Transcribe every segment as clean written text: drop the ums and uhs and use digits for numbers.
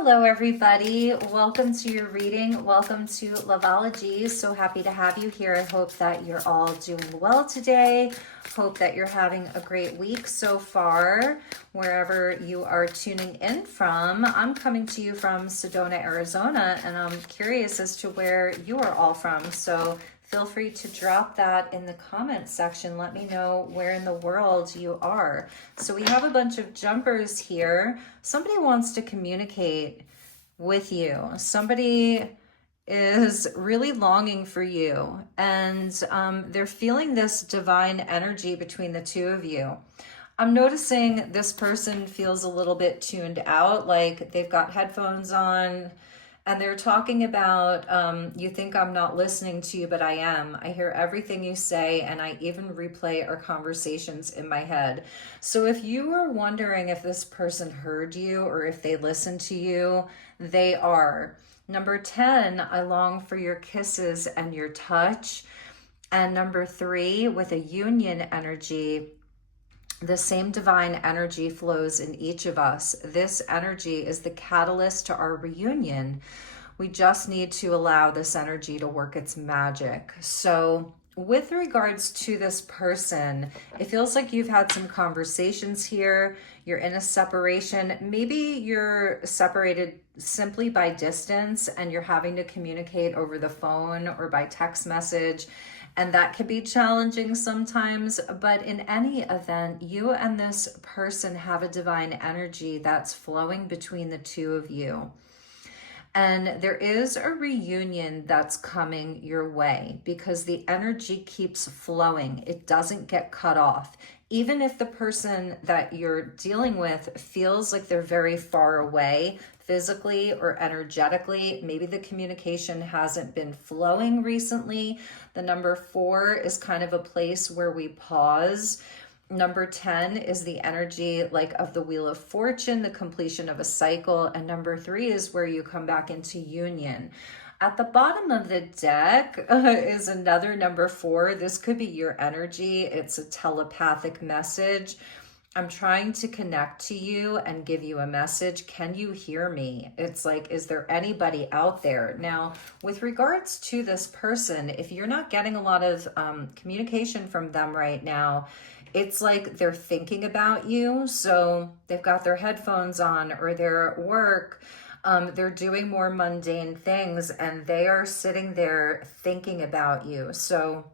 Hello everybody, welcome to your reading. Welcome to Loveology. So happy to have you here. I hope that you're all doing well today. Hope that you're having a great week so far, wherever you are tuning in from. I'm coming to you from Sedona, Arizona, and I'm curious as to where you are all from. So feel free to drop that in the comment section. Let me know where in the world you are. So we have a bunch of jumpers here. Somebody wants to communicate with you. Somebody is really longing for you, and they're feeling this divine energy between the two of you. I'm noticing this person feels a little bit tuned out, like they've got headphones on, and they're talking about, you think I'm not listening to you, but I am. I hear everything you say, and I even replay our conversations in my head. So if you are wondering if this person heard you or if they listened to you, they are. Number 10, I long for your kisses and your touch. And number 3, with a union energy, the same divine energy flows in each of us. This energy is the catalyst to our reunion. We just need to allow this energy to work its magic. So with regards to this person, it feels like you've had some conversations here. You're in a separation. Maybe you're separated simply by distance and you're having to communicate over the phone or by text message. And that can be challenging sometimes, but in any event, you and this person have a divine energy that's flowing between the two of you. And there is a reunion that's coming your way because the energy keeps flowing. It doesn't get cut off. Even if the person that you're dealing with feels like they're very far away, physically or energetically, maybe the communication hasn't been flowing recently. The number 4 is kind of a place where we pause. Number 10 is the energy like of the Wheel of Fortune, the completion of a cycle. And number 3 is where you come back into union. At the bottom of the deck is another number 4. This could be your energy. It's a telepathic message. I'm trying to connect to you and give you a message. Can you hear me? It's like, is there anybody out there? Now, with regards to this person, if you're not getting a lot of communication from them right now, it's like they're thinking about you. So they've got their headphones on or they're at work. They're doing more mundane things and they are sitting there thinking about you. So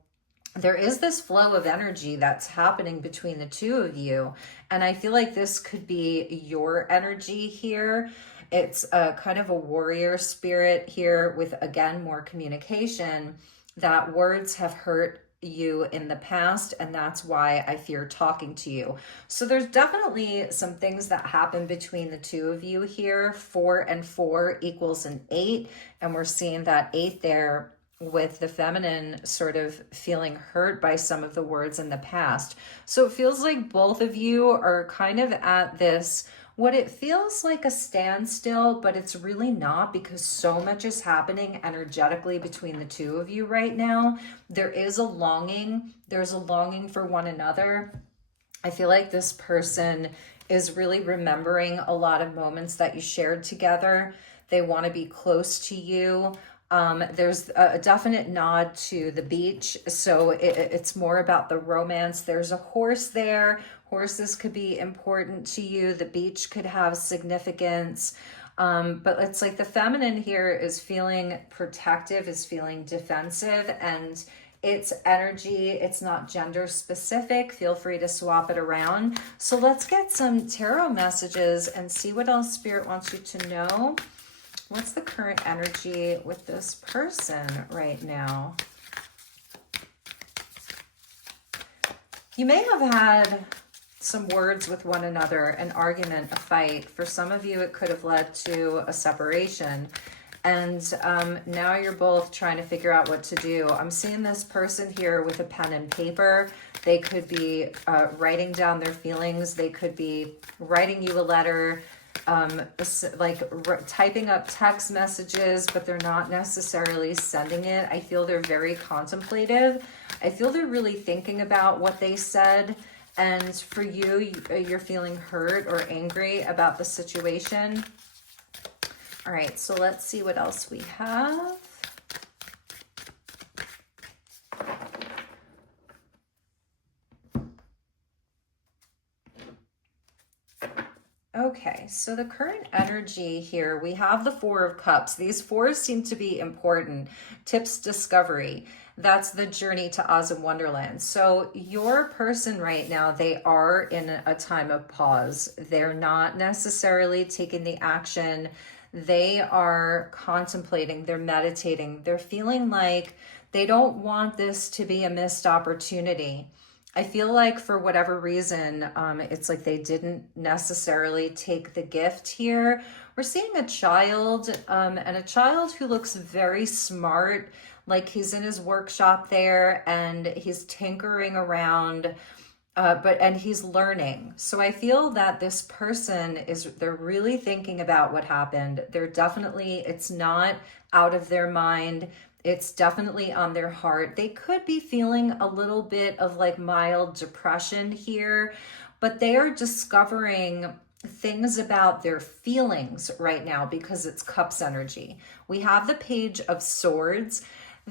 there is this flow of energy that's happening between the two of you. And I feel like this could be your energy here. It's a kind of a warrior spirit here with, again, more communication, that words have hurt you in the past, and that's why I fear talking to you. So there's definitely some things that happen between the two of you here. 4 and 4 equals an 8, and we're seeing that 8 there with the feminine sort of feeling hurt by some of the words in the past. So it feels like both of you are kind of at this, what it feels like a standstill, but it's really not, because so much is happening energetically between the two of you right now. There is a longing. There's a longing for one another. I feel like this person is really remembering a lot of moments that you shared together. They want to be close to you. There's a definite nod to the beach. So it's more about the romance. There's a horse there. Horses could be important to you. The beach could have significance. But it's like the feminine here is feeling protective, is feeling defensive, and it's energy. It's not gender specific. Feel free to swap it around. So let's get some tarot messages and see what else Spirit wants you to know. What's the current energy with this person right now? You may have had some words with one another, an argument, a fight. For some of you, it could have led to a separation. And now you're both trying to figure out what to do. I'm seeing this person here with a pen and paper. They could be writing down their feelings. They could be writing you a letter, typing up text messages, but they're not necessarily sending it. I feel they're very contemplative. I feel they're really thinking about what they said. And for you, you're feeling hurt or angry about the situation. All right, so let's see what else we have. Okay, so the current energy here, we have the Four of Cups. These fours seem to be important. Tips, discovery. That's the journey to Oz and Wonderland. So your person right now, they are in a time of pause. They're not necessarily taking the action. They are contemplating, they're meditating. They're feeling like they don't want this to be a missed opportunity. I feel like for whatever reason, it's like they didn't necessarily take the gift here. We're seeing a child, and a child who looks very smart, like he's in his workshop there and he's tinkering around, and he's learning. So I feel that this person they're really thinking about what happened. They're definitely, it's not out of their mind. It's definitely on their heart. They could be feeling a little bit of like mild depression here, but they are discovering things about their feelings right now because it's Cups energy. We have the Page of Swords.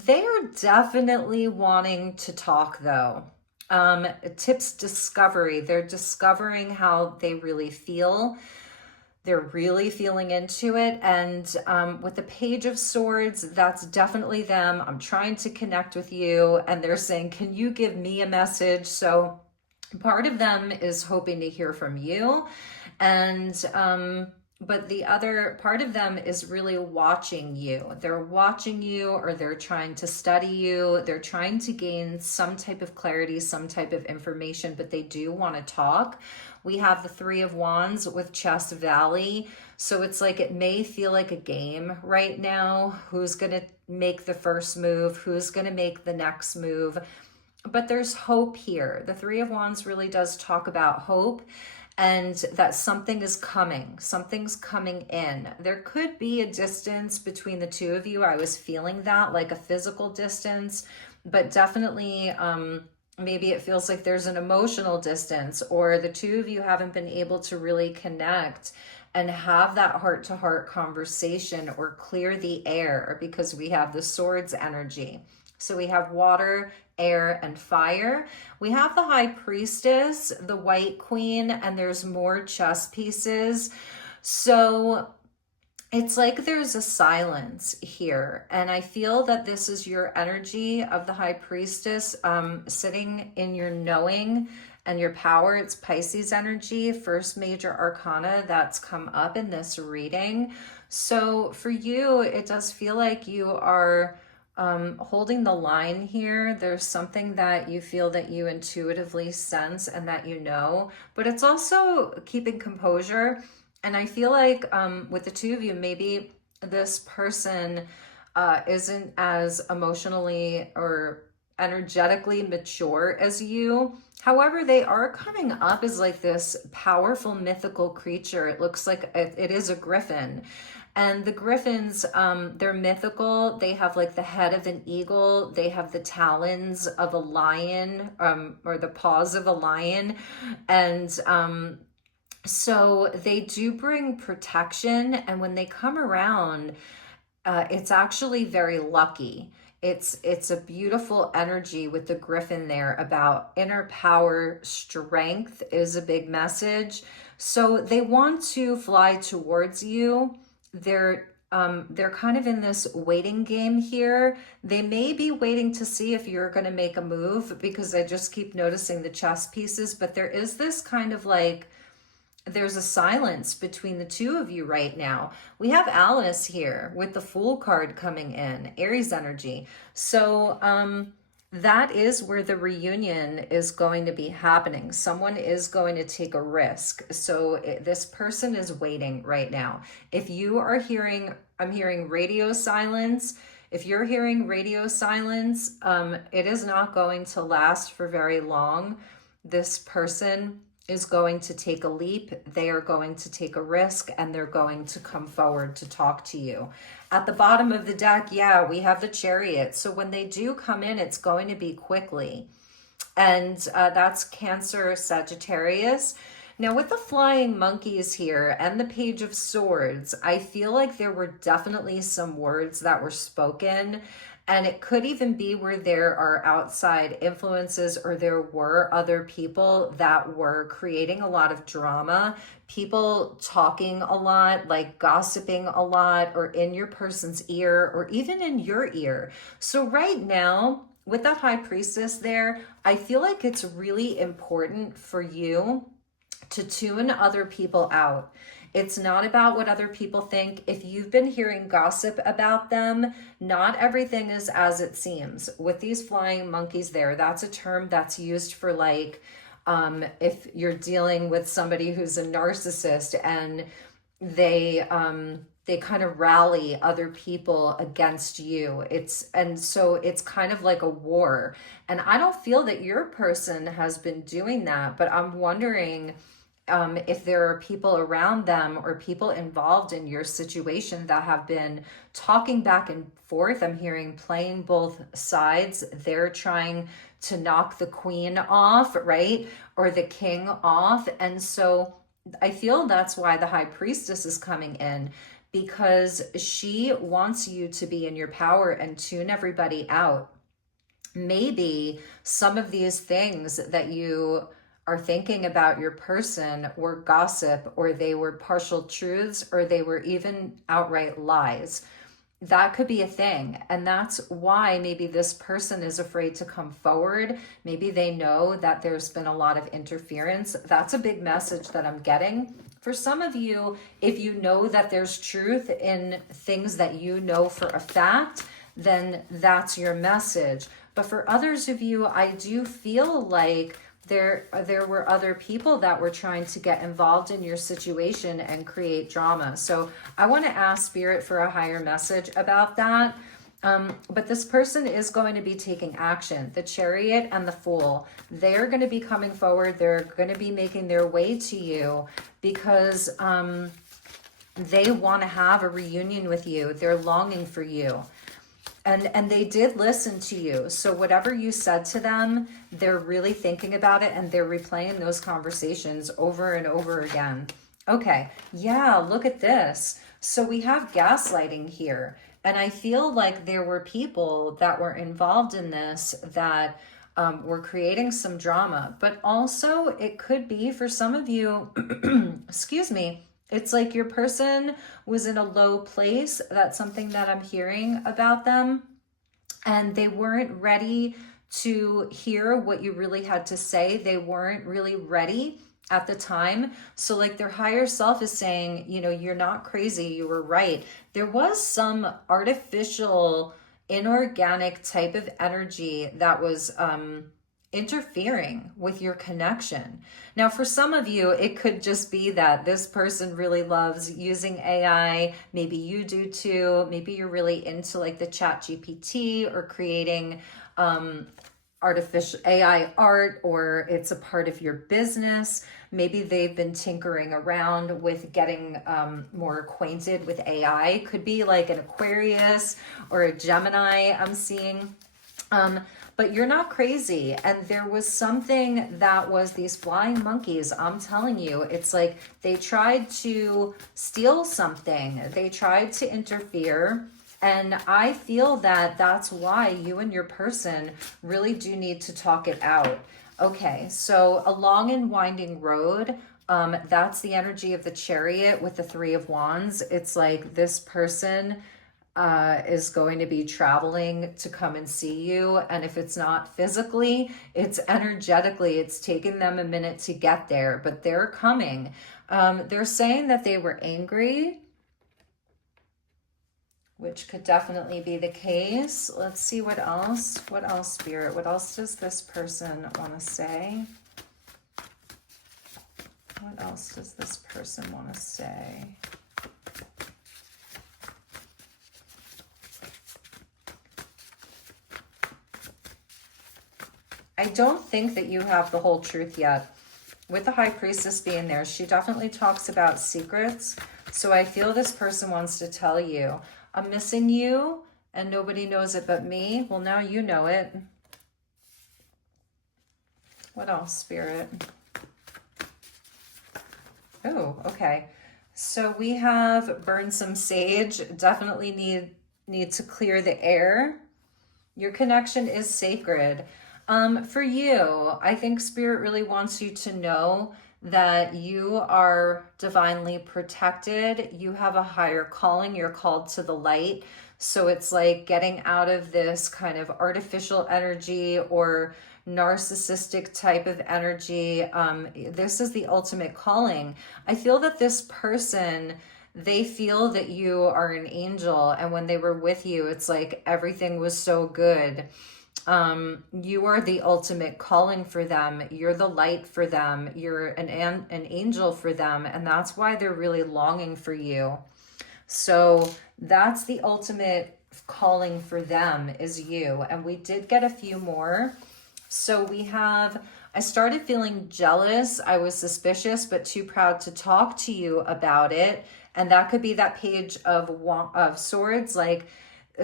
They are definitely wanting to talk though. Tips, discovery. They're discovering how they really feel. They're really feeling into it. And with the Page of Swords, that's definitely them. I'm trying to connect with you. And they're saying, can you give me a message? So part of them is hoping to hear from you. And but the other part of them is really watching you. They're watching you, or they're trying to study you. They're trying to gain some type of clarity, some type of information, but they do want to talk. We have the Three of Wands with Chest Valley. So it's like it may feel like a game right now. Who's going to make the first move? Who's going to make the next move? But there's hope here. The Three of Wands really does talk about hope, and that something is coming. Something's coming in. There could be a distance between the two of you. I was feeling that, like a physical distance, but definitely maybe it feels like there's an emotional distance, or the two of you haven't been able to really connect and have that heart-to-heart conversation or clear the air, because we have the Swords energy. So we have water, air, and fire. We have the High Priestess, the White Queen, and there's more chess pieces. So it's like there's a silence here. And I feel that this is your energy of the High Priestess sitting in your knowing and your power. It's Pisces energy, first major arcana that's come up in this reading. So for you, it does feel like you are holding the line here. There's something that you feel that you intuitively sense and that you know, but it's also keeping composure. And I feel like with the two of you, maybe this person isn't as emotionally or energetically mature as you. However, they are coming up as like this powerful mythical creature. It looks like it is a griffin. And the griffins, they're mythical. They have like the head of an eagle. They have the talons of a lion, or the paws of a lion. And so they do bring protection. And when they come around, it's actually very lucky. It's a beautiful energy with the griffin there about inner power. Strength is a big message. So they want to fly towards you. They're kind of in this waiting game here. They may be waiting to see if you're going to make a move, because I just keep noticing the chess pieces, but there is this kind of like, there's a silence between the two of you right now. We have Alice here with the Fool card coming in, Aries energy. So that is where the reunion is going to be happening. Someone is going to take a risk. So this person is waiting right now. If you are hearing, I'm hearing radio silence. If you're hearing radio silence, it is not going to last for very long. This person is going to take a leap. They are going to take a risk, and they're going to come forward to talk to you. At the bottom of the deck, yeah, we have the Chariot. So when they do come in, it's going to be quickly. And that's Cancer, Sagittarius. Now with the flying monkeys here and the Page of Swords, I feel like there were definitely some words that were spoken, and it could even be where there are outside influences or there were other people that were creating a lot of drama, people talking a lot, like gossiping a lot, or in your person's ear or even in your ear. So right now, with that High Priestess there, I feel like it's really important for you to tune other people out. It's not about what other people think. If you've been hearing gossip about them, not everything is as it seems. With these flying monkeys there, that's a term that's used for like, if you're dealing with somebody who's a narcissist and they kind of rally other people against you. So it's kind of like a war. And I don't feel that your person has been doing that, but I'm wondering if there are people around them or people involved in your situation that have been talking back and forth. I'm hearing playing both sides. They're trying to knock the queen off, right? Or the king off. And so I feel that's why the High Priestess is coming in, because she wants you to be in your power and tune everybody out. Maybe some of these things that you are thinking about your person were gossip, or they were partial truths, or they were even outright lies. That could be a thing. And that's why maybe this person is afraid to come forward. Maybe they know that there's been a lot of interference. That's a big message that I'm getting. For some of you, if you know that there's truth in things that you know for a fact, then that's your message. But for others of you, I do feel like there were other people that were trying to get involved in your situation and create drama. So I want to ask Spirit for a higher message about that. But this person is going to be taking action. The Chariot and the Fool, they're going to be coming forward. They're going to be making their way to you because they want to have a reunion with you. They're longing for you. And they did listen to you. So whatever you said to them, they're really thinking about it and they're replaying those conversations over and over again. Okay, yeah, look at this. So we have gaslighting here. And I feel like there were people that were involved in this that were creating some drama. But also it could be for some of you, excuse me, it's like your person was in a low place. That's something that I'm hearing about them. And they weren't ready to hear what you really had to say. They weren't really ready at the time. So like their higher self is saying, you know, you're not crazy. You were right. There was some artificial, inorganic type of energy that was interfering with your connection. Now, for some of you, it could just be that this person really loves using AI. Maybe you do too. Maybe you're really into like the Chat GPT or creating artificial AI art, or it's a part of your business. Maybe they've been tinkering around with getting more acquainted with AI. Could be like an Aquarius or a Gemini I'm seeing. But you're not crazy. And there was something that was these flying monkeys. I'm telling you, it's like they tried to steal something. They tried to interfere. And I feel that that's why you and your person really do need to talk it out. Okay, so a long and winding road. That's the energy of the Chariot with the Three of Wands. It's like this person is going to be traveling to come and see you. And if it's not physically, it's energetically. It's taken them a minute to get there, but they're coming. They're saying that they were angry, which could definitely be the case. Let's see what else. What else, Spirit? What else does this person want to say? What else does this person want to say? I don't think that you have the whole truth yet. With the High Priestess being there, she definitely talks about secrets. So I feel this person wants to tell you, I'm missing you and nobody knows it but me. Well, now you know it. What else, Spirit? Oh, okay. So we have burn some sage. Definitely need to clear the air. Your connection is sacred. For you, I think Spirit really wants you to know that you are divinely protected. You have a higher calling. You're called to the light. So it's like getting out of this kind of artificial energy or narcissistic type of energy. This is the ultimate calling. I feel that this person, they feel that you are an angel, and when they were with you, it's like everything was so good. You are the ultimate calling for them. You're the light for them. You're an angel for them, and that's why they're really longing for you. So that's the ultimate calling for them, is you. And we did get a few more. So we have, I started feeling jealous. I was suspicious, but too proud to talk to you about it. And that could be that page of swords, like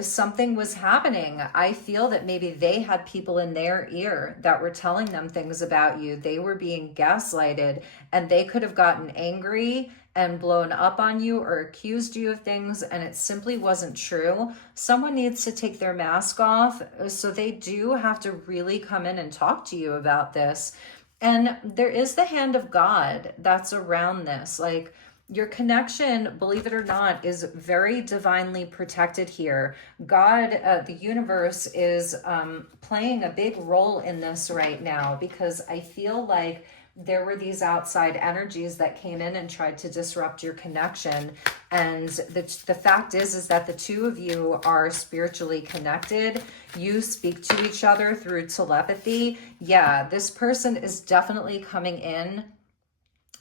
something was happening. I feel that maybe they had people in their ear that were telling them things about you. They were being gaslighted, and they could have gotten angry and blown up on you or accused you of things, and it simply wasn't true. Someone needs to take their mask off. So they do have to really come in and talk to you about this. And there is the hand of God that's around this. Like, your connection, believe it or not, is very divinely protected here. God, the universe, is playing a big role in this right now, because I feel like there were these outside energies that came in and tried to disrupt your connection. And the fact is that the two of you are spiritually connected. You speak to each other through telepathy. Yeah, this person is definitely coming in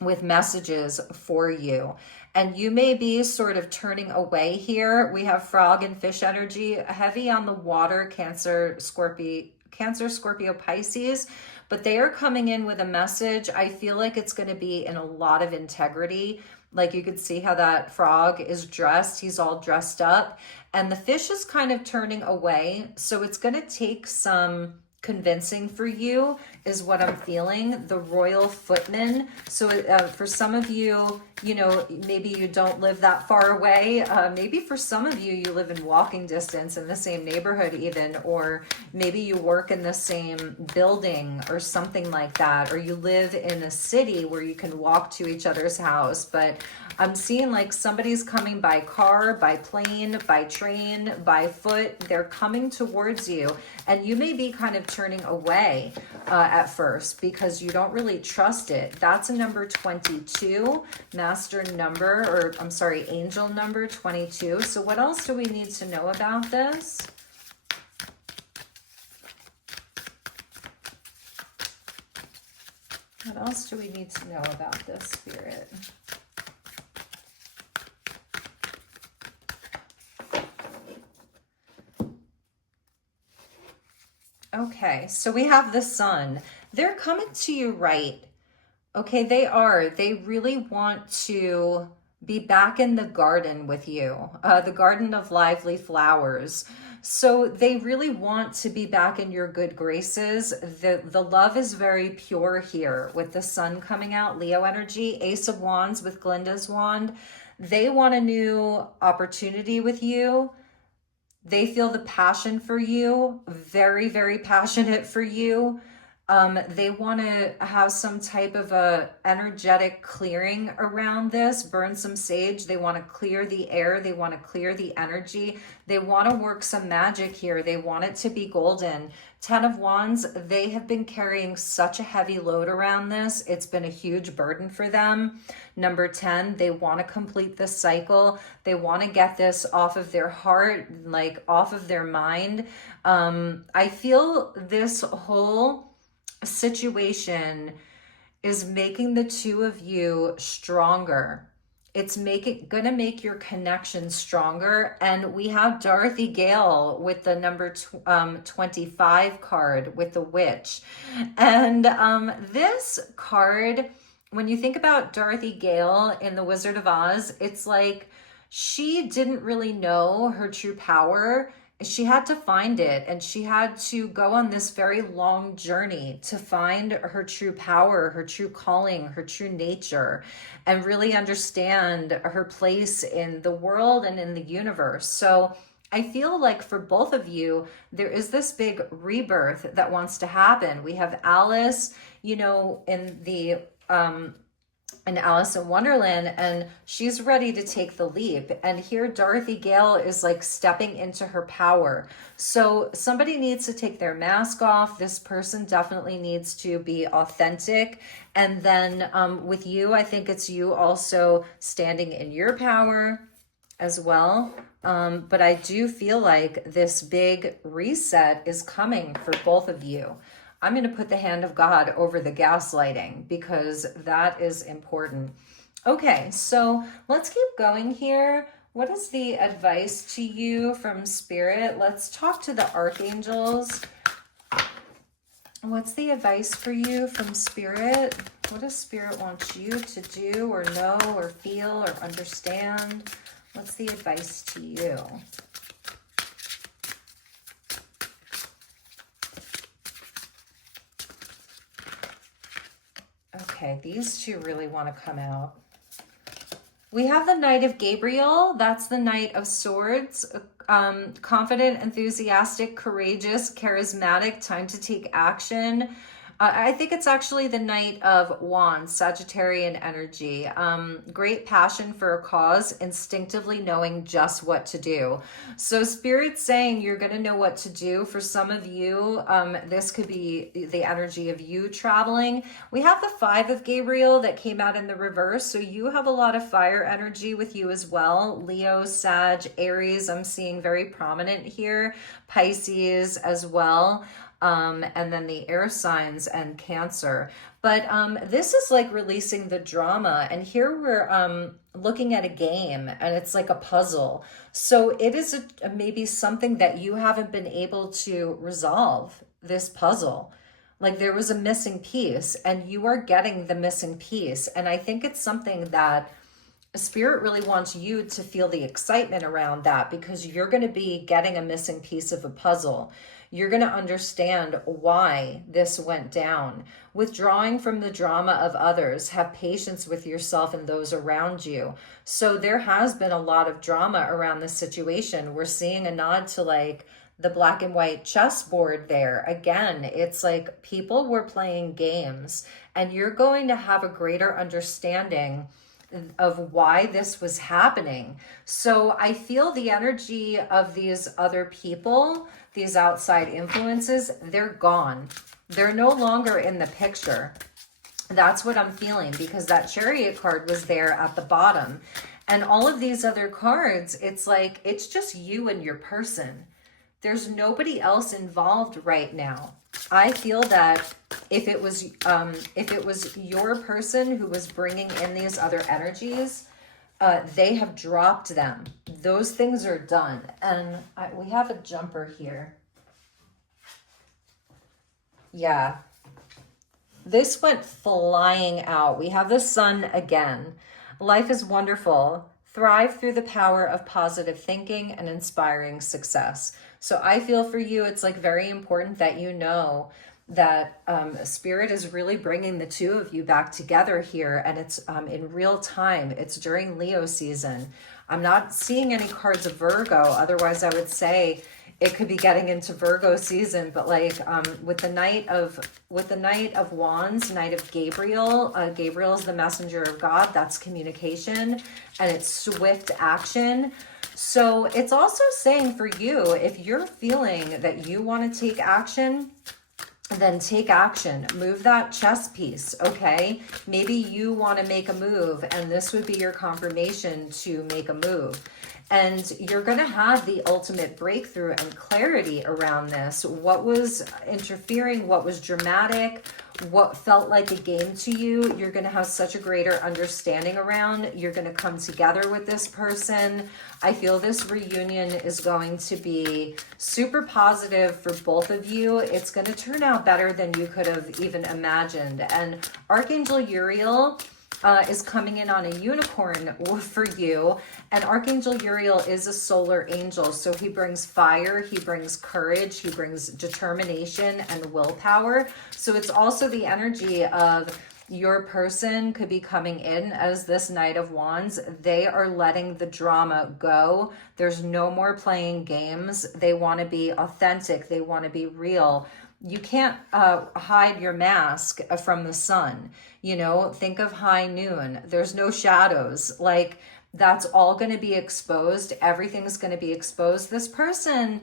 with messages for you. And you may be sort of turning away here. We have frog and fish energy, heavy on the water, Cancer, Scorpio, Pisces, but they are coming in with a message. I feel like it's going to be in a lot of integrity. Like, you could see how that frog is dressed. He's all dressed up. And the fish is kind of turning away. So it's going to take some convincing for you, is what I'm feeling. The royal footman. So for some of you, you know, maybe you don't live that far away. Maybe for some of you, you live in walking distance in the same neighborhood even, or maybe you work in the same building or something like that, or you live in a city where you can walk to each other's house. But I'm seeing like somebody's coming by car, by plane, by train, by foot. They're coming towards you, and you may be kind of turning away at first because you don't really trust it. That's a number 22, master number, or I'm sorry, angel number 22. So what else do we need to know about this? What else do we need to know about this, Spirit? Okay, so we have the sun. They're coming to you, right? Okay, they are. They really want to be back in the garden with you, the garden of lively flowers. So they really want to be back in your good graces. The love is very pure here with the sun coming out, Leo energy, Ace of Wands with Glinda's wand. They want a new opportunity with you. They feel the passion for you, very, very passionate for you. They want to have some type of a energetic clearing around this, burn some sage. They want to clear the air. They want to clear the energy. They want to work some magic here. They want it to be golden. 10 of Wands, they have been carrying such a heavy load around this. It's been a huge burden for them. Number 10, they want to complete this cycle. They want to get this off of their heart, like off of their mind. I feel this whole situation is making the two of you stronger. It's gonna make your connection stronger. And we have Dorothy Gale with the number 25 card with the witch. And this card, when you think about Dorothy Gale in The Wizard of Oz, it's like she didn't really know her true power. she had to find it, and she had to go on this very long journey to find her true power, her true calling, her true nature, and really understand her place in the world and in the universe. So I feel like for both of you, there is this big rebirth that wants to happen. We have Alice, you know, in Alice in Wonderland, and she's ready to take the leap. And here Dorothy Gale is like stepping into her power. So somebody needs to take their mask off. This person definitely needs to be authentic. And then with you, I think it's you also standing in your power as well. But I do feel like this big reset is coming for both of you. I'm going to put the hand of God over the gaslighting because that is important. Okay, so let's keep going here. What is the advice to you from Spirit? Let's talk to the archangels. What's the advice for you from Spirit? What does Spirit want you to do or know or feel or understand? What's the advice to you? Okay, these two really want to come out. We have the Knight of Gabriel. That's the Knight of Swords. Confident, enthusiastic, courageous, charismatic, time to take action. I think it's actually the Knight of Wands, Sagittarian energy. Great passion for a cause, instinctively knowing just what to do. So Spirit's saying you're going to know what to do. For some of you, this could be the energy of you traveling. We have the Five of Gabriel that came out in the reverse. So you have a lot of fire energy with you as well. Leo, Sag, Aries, I'm seeing very prominent here. Pisces as well. And then the air signs and Cancer. But this is like releasing the drama. And here we're looking at a game, and it's like a puzzle. So it is maybe something that you haven't been able to resolve, this puzzle. Like there was a missing piece, and you are getting the missing piece. And I think it's something that Spirit really wants you to feel the excitement around that, because you're going to be getting a missing piece of a puzzle. You're going to understand why this went down. Withdrawing from the drama of others, have patience with yourself and those around you. So there has been a lot of drama around this situation. We're seeing a nod to like the black and white chessboard there. Again, it's like people were playing games, and you're going to have a greater understanding of why this was happening. So I feel the energy of these other people, these outside influences, they're gone. They're no longer in the picture. That's what I'm feeling, because that Chariot card was there at the bottom. And all of these other cards, it's like, it's just you and your person. There's nobody else involved right now. I feel that if it was your person who was bringing in these other energies, they have dropped them. Those things are done. And we have a jumper here. Yeah. This went flying out. We have the Sun again. Life is wonderful. Thrive through the power of positive thinking and inspiring success. So I feel for you, it's like very important that you know that Spirit is really bringing the two of you back together here, and it's in real time. It's during Leo season. I'm not seeing any cards of Virgo. Otherwise, I would say it could be getting into Virgo season. But like with the Knight of Wands, Knight of Gabriel. Gabriel is the messenger of God. That's communication, and it's swift action. So it's also saying for you, if you're feeling that you want to take action, then take action. Move that chess piece, okay? Maybe you want to make a move, and this would be your confirmation to make a move. And you're going to have the ultimate breakthrough and clarity around this. What was interfering? What was dramatic? What felt like a game to you? You're going to have such a greater understanding around. You're going to come together with this person. I feel this reunion is going to be super positive for both of you. It's going to turn out better than you could have even imagined. And Archangel Uriel, is coming in on a unicorn for you. And Archangel Uriel is a solar angel. So he brings fire, he brings courage, he brings determination and willpower. So it's also the energy of your person could be coming in as this Knight of Wands. They are letting the drama go. There's no more playing games. They want to be authentic. They want to be real. You can't hide your mask from the sun. You know, think of high noon. There's no shadows. Like, that's all going to be exposed. Everything's going to be exposed. This person,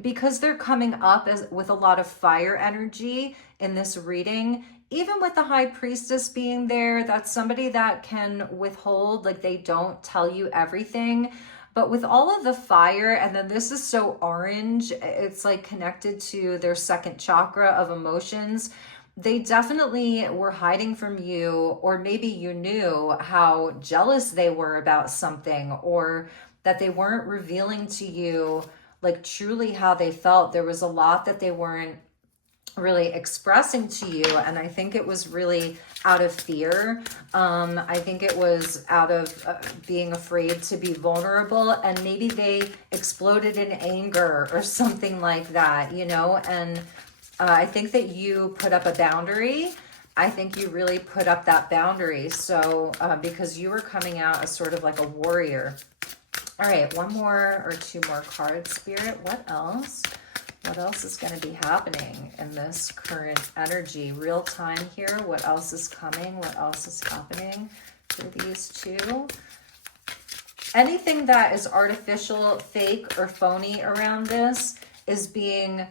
because they're coming up with a lot of fire energy in this reading, even with the High Priestess being there, that's somebody that can withhold, like they don't tell you everything. But with all of the fire, and then this is so orange, it's like connected to their second chakra of emotions. They definitely were hiding from you, or maybe you knew how jealous they were about something, or that they weren't revealing to you like truly how they felt. There was a lot that they weren't really expressing to you, and I think it was really out of fear. I think it was out of being afraid to be vulnerable, and maybe they exploded in anger or something like that, you know. And I think that you put up a boundary. I think you really put up that boundary. So because you were coming out as sort of like a warrior. All right, one more or two more cards, Spirit. What else? What else is going to be happening in this current energy? Real time here. What else is coming? What else is happening for these two? Anything that is artificial, fake, or phony around this is being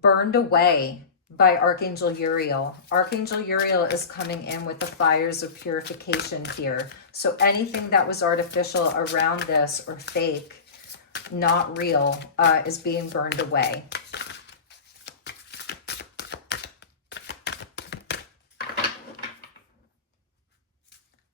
burned away by Archangel Uriel. Archangel Uriel is coming in with the fires of purification here. So anything that was artificial around this or fake, not real, is being burned away.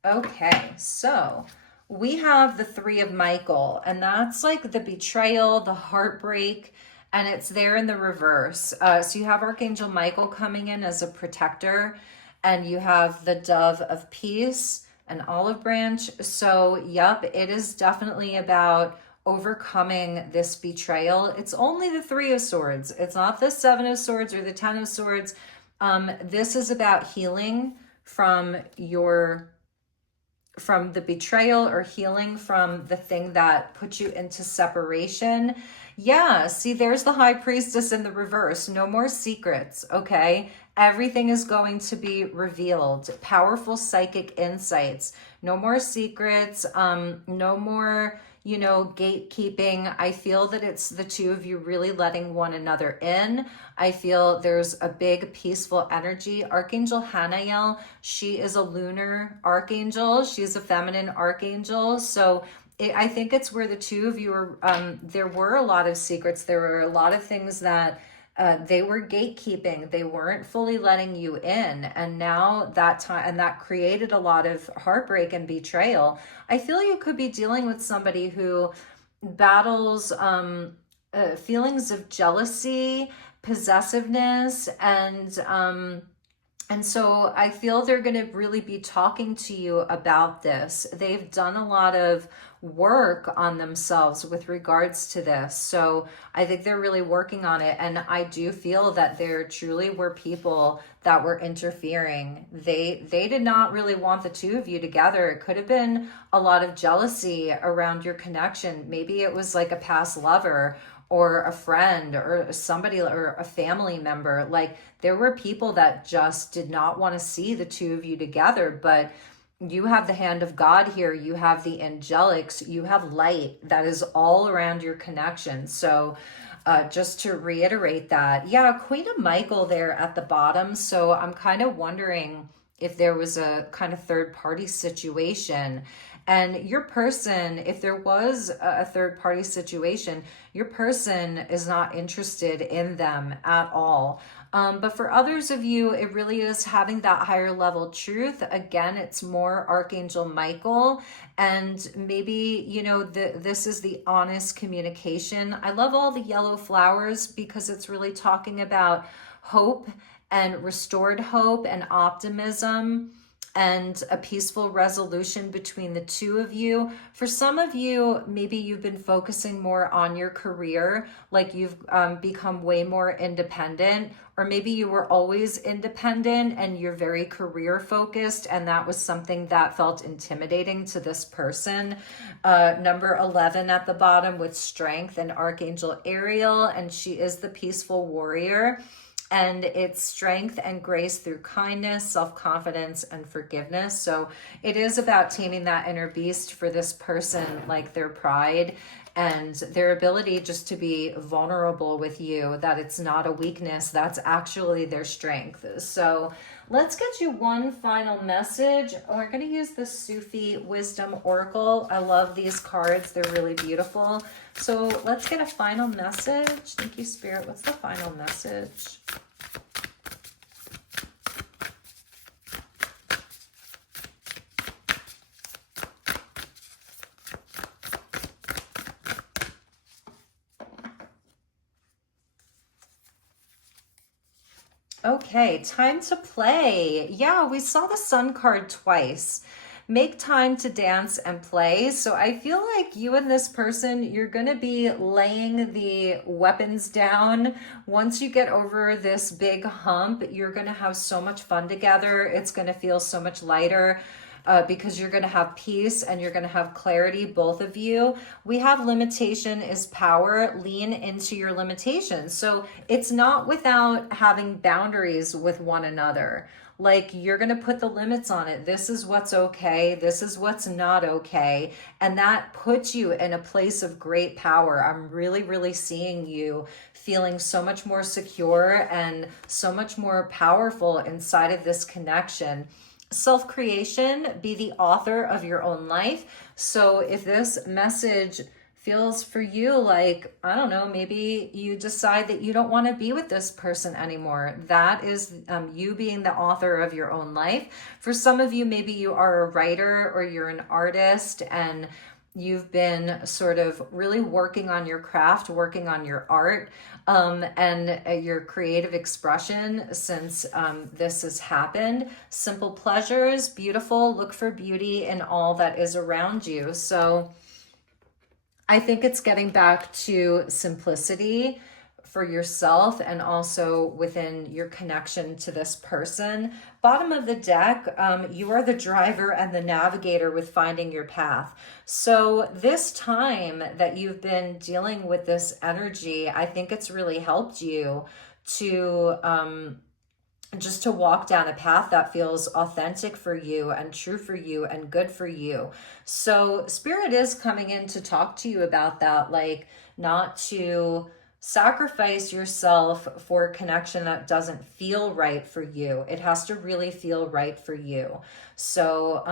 Okay, so we have the Three of Michael, and that's like the betrayal, the heartbreak, and it's there in the reverse. So you have Archangel Michael coming in as a protector, and you have the Dove of Peace, an olive branch. So, yep, it is definitely about overcoming this betrayal. It's only the Three of Swords. It's not the Seven of Swords or the Ten of Swords. This is about healing from the betrayal, or healing from the thing that put you into separation. Yeah, see, there's the High Priestess in the reverse. No more secrets, okay? Everything is going to be revealed. Powerful psychic insights. No more secrets. No more, you know, gatekeeping. I feel that it's the two of you really letting one another in. I feel there's a big peaceful energy. Archangel Hanael, she is a lunar archangel. She's a feminine archangel. So I think it's where the two of you are, there were a lot of secrets. There were a lot of things that they were gatekeeping. They weren't fully letting you in. And now that time, and that created a lot of heartbreak and betrayal. I feel you could be dealing with somebody who battles feelings of jealousy, possessiveness, and so I feel they're going to really be talking to you about this. They've done a lot of work on themselves with regards to this. So I think they're really working on it. And I do feel that there truly were people that were interfering. They did not really want the two of you together. It could have been a lot of jealousy around your connection. Maybe it was like a past lover, or a friend, or somebody, or a family member. Like, there were people that just did not want to see the two of you together. But you have the hand of God here. You have the angelics. You have light that is all around your connection. So just to reiterate that, yeah, Queen of Michael there at the bottom. So I'm kind of wondering if there was a kind of third party situation. And your person, if there was a third party situation, your person is not interested in them at all. But for others of you, it really is having that higher level truth. Again, it's more Archangel Michael. And maybe, you know, this is the honest communication. I love all the yellow flowers because it's really talking about hope and restored hope and optimism. and a peaceful resolution between the two of you. For some of you, maybe you've been focusing more on your career, like you've become way more independent, or maybe you were always independent and you're very career focused, and that was something that felt intimidating to this person. Number 11 at the bottom with strength and Archangel Ariel, and she is the peaceful warrior. And it's strength and grace through kindness, self-confidence, and forgiveness. So it is about taming that inner beast for this person, like their pride and their ability just to be vulnerable with you, that it's not a weakness, that's actually their strength. So let's get you one final message. We're going to use the Sufi Wisdom Oracle. I love these cards. They're really beautiful. So let's get a final message. Thank you, Spirit. What's the final message? Okay, time to play. Yeah, we saw the Sun card twice. Make time to dance and play. So I feel like you and this person, you're going to be laying the weapons down. Once you get over this big hump, you're going to have so much fun together. It's going to feel so much lighter. Because you're going to have peace and you're going to have clarity, both of you. We have limitation is power. Lean into your limitations. So it's not without having boundaries with one another. Like, you're going to put the limits on it. This is what's okay. This is what's not okay. And that puts you in a place of great power. I'm really, really seeing you feeling so much more secure and so much more powerful inside of this connection. Self-creation, be the author of your own life. So if this message feels for you like, I don't know, maybe you decide that you don't want to be with this person anymore, that is you being the author of your own life. For some of you, maybe you are a writer or you're an artist and you've been sort of really working on your craft, working on your art, and your creative expression since this has happened. Simple pleasures, beautiful, look for beauty in all that is around you. So I think it's getting back to simplicity for yourself and also within your connection to this person. Bottom of the deck, you are the driver and the navigator with finding your path. So this time that you've been dealing with this energy, I think it's really helped you to just to walk down a path that feels authentic for you and true for you and good for you. So Spirit is coming in to talk to you about that, like not to sacrifice yourself for a connection that doesn't feel right for you. It has to really feel right for you. So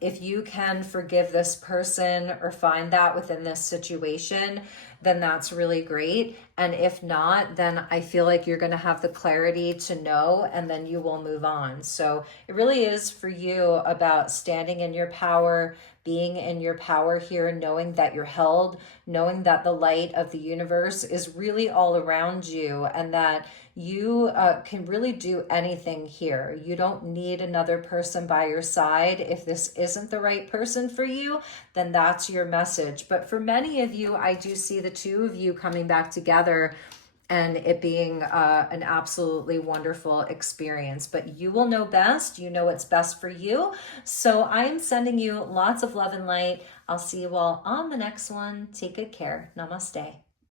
if you can forgive this person or find that within this situation, then that's really great. And if not, then I feel like you're going to have the clarity to know, and then you will move on. So it really is for you about standing in your power, being in your power here, knowing that you're held, knowing that the light of the universe is really all around you, and that you can really do anything here. You don't need another person by your side. If this isn't the right person for you, then that's your message. But for many of you, I do see the two of you coming back together and it being an absolutely wonderful experience. But you will know best. You know what's best for you. So I'm sending you lots of love and light. I'll see you all on the next one. Take good care. Namaste.